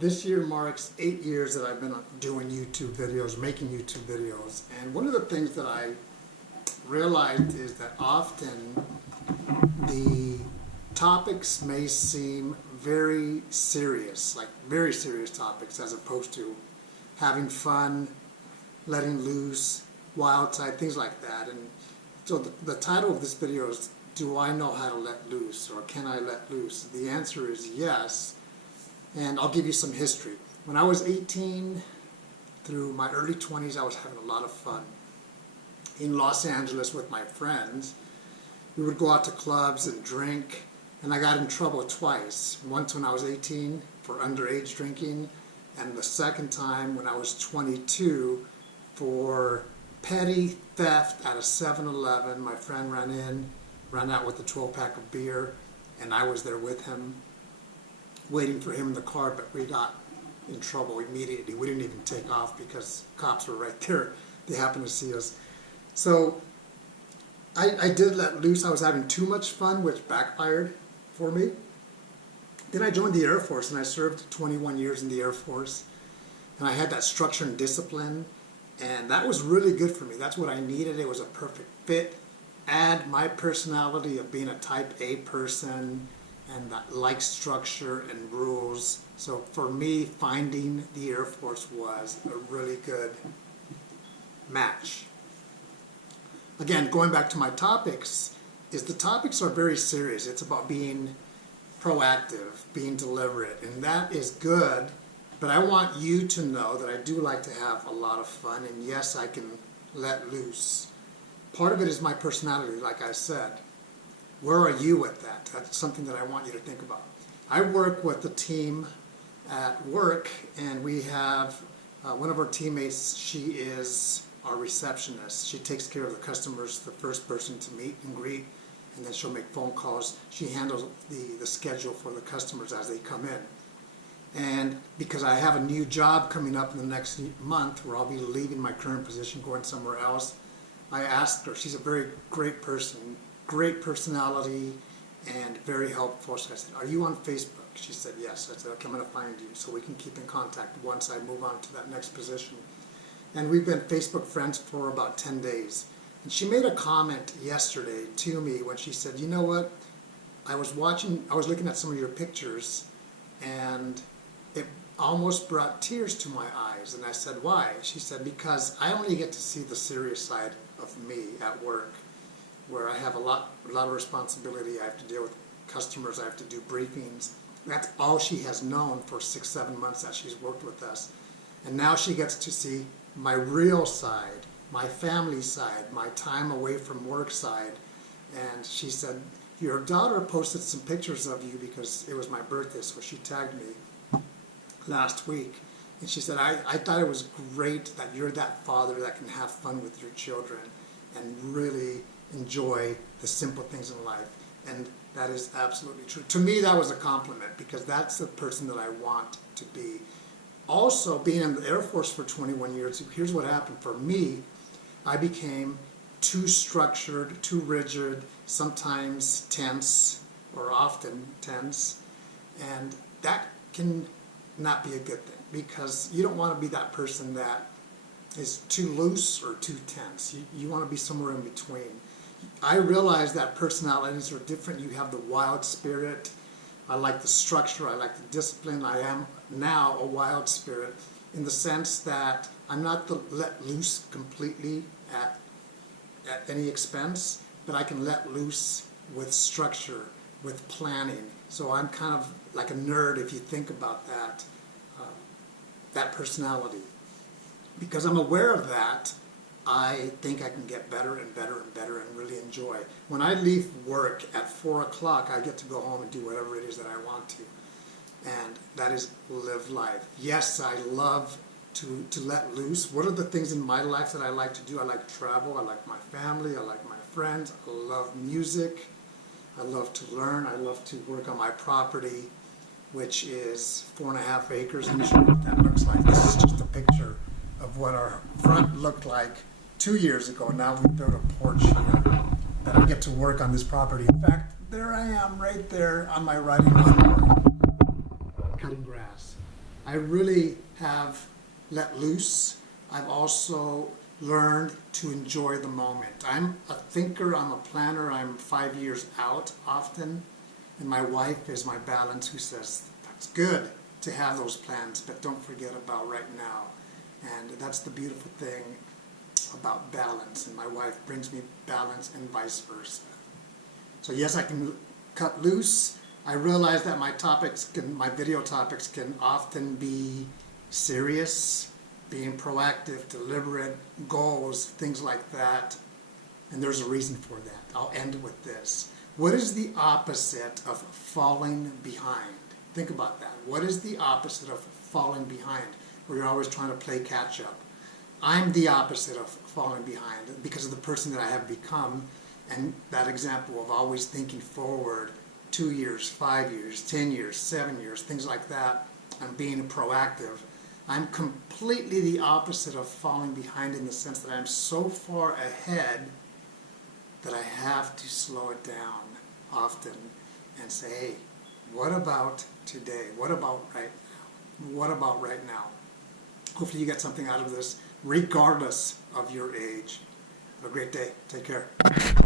This year marks 8 years that I've been doing YouTube videos, making YouTube videos. And one of the things that I realized is that often the topics may seem very serious, like very serious topics, as opposed to having fun, letting loose, wild side, things like that. And so the title of this video is, do I know how to let loose, or can I let loose? The answer is yes. And I'll give you some history. When I was 18 through my early 20s, I was having a lot of fun in Los Angeles with my friends. We would go out to clubs and drink, and I got in trouble twice. Once when I was 18 for underage drinking, and the second time when I was 22 for petty theft at a 7-Eleven. My friend ran out with a 12-pack of beer, and I was there with him, waiting for him in the car, but we got in trouble immediately. We didn't even take off because cops were right there. They happened to see us. So I did let loose. I was having too much fun, which backfired for me. Then I joined the Air Force, and I served 21 years in the Air Force. And I had that structure and discipline, and that was really good for me. That's what I needed. It was a perfect fit. Add my personality of being a type A person, and that like structure and rules. So for me, finding the Air Force was a really good match. Again, going back to my topics, the topics are very serious. It's about being proactive, being deliberate, and that is good, but I want you to know that I do like to have a lot of fun, and yes, I can let loose. Part of it is my personality, like I said. Where are you with that? That's something that I want you to think about. I work with a team at work, and we have one of our teammates. She is our receptionist. She takes care of the customers, the first person to meet and greet, and then she'll make phone calls. She handles the schedule for the customers as they come in. And because I have a new job coming up in the next month where I'll be leaving my current position, going somewhere else, I asked her. She's a very great person, great personality, and very helpful. So I said, are you on Facebook? She said, yes. I said, okay, I'm going to find you so we can keep in contact once I move on to that next position. And we've been Facebook friends for about 10 days. And she made a comment yesterday to me when she said, you know what, I was looking at some of your pictures, and it almost brought tears to my eyes. And I said, why? She said, because I only get to see the serious side of me at work, where I have a lot of responsibility. I have to deal with customers. I have to do briefings. That's all she has known for 6-7 months that she's worked with us. And now she gets to see my real side, my family side, my time away from work side. And she said, your daughter posted some pictures of you because it was my birthday, so she tagged me last week. And she said, I thought it was great that you're that father that can have fun with your children and really enjoy the simple things in life. And that is absolutely true. To me, that was a compliment, because that's the person that I want to be. Also, being in the Air Force for 21 years, here's what happened for me. I became too structured, too rigid, sometimes tense, or often tense. And that can not be a good thing, because you don't want to be that person that is too loose or too tense. You want to be somewhere in between. I realize that personalities are different. You have the wild spirit. I like the structure. I like the discipline. I am now a wild spirit in the sense that I'm not the let loose completely at any expense, but I can let loose with structure, with planning. So I'm kind of like a nerd if you think about that, that personality. Because I'm aware of that, I think I can get better and better and better and really enjoy. When I leave work at 4 o'clock, I get to go home and do whatever it is that I want to. And that is live life. Yes, I love to let loose. What are the things in my life that I like to do? I like to travel. I like my family. I like my friends. I love music. I love to learn. I love to work on my property, which is 4.5 acres. Let me show you what that looks like. This is just a picture of what our front looked like 2 years ago. Now we built a porch here that I get to work on this property. In fact, there I am right there on my riding lawnmower, cutting grass. I really have let loose. I've also learned to enjoy the moment. I'm a thinker, I'm a planner, I'm 5 years out often, and my wife is my balance who says, that's good to have those plans, but don't forget about right now. And that's the beautiful thing about balance, and my wife brings me balance and vice versa. So yes, I can cut loose. I realize that my video topics can often be serious, being proactive, deliberate, goals, things like that. And there's a reason for that. I'll end with this. What is the opposite of falling behind? Think about that. What is the opposite of falling behind? Where you're always trying to play catch up. I'm the opposite of falling behind because of the person that I have become, and that example of always thinking forward 2 years, 5 years, 10 years, 7 years, things like that, and being proactive. I'm completely the opposite of falling behind in the sense that I'm so far ahead that I have to slow it down often and say, hey, what about today? What about right now? What about right now? Hopefully you get something out of this, regardless of your age. Have a great day. Take care.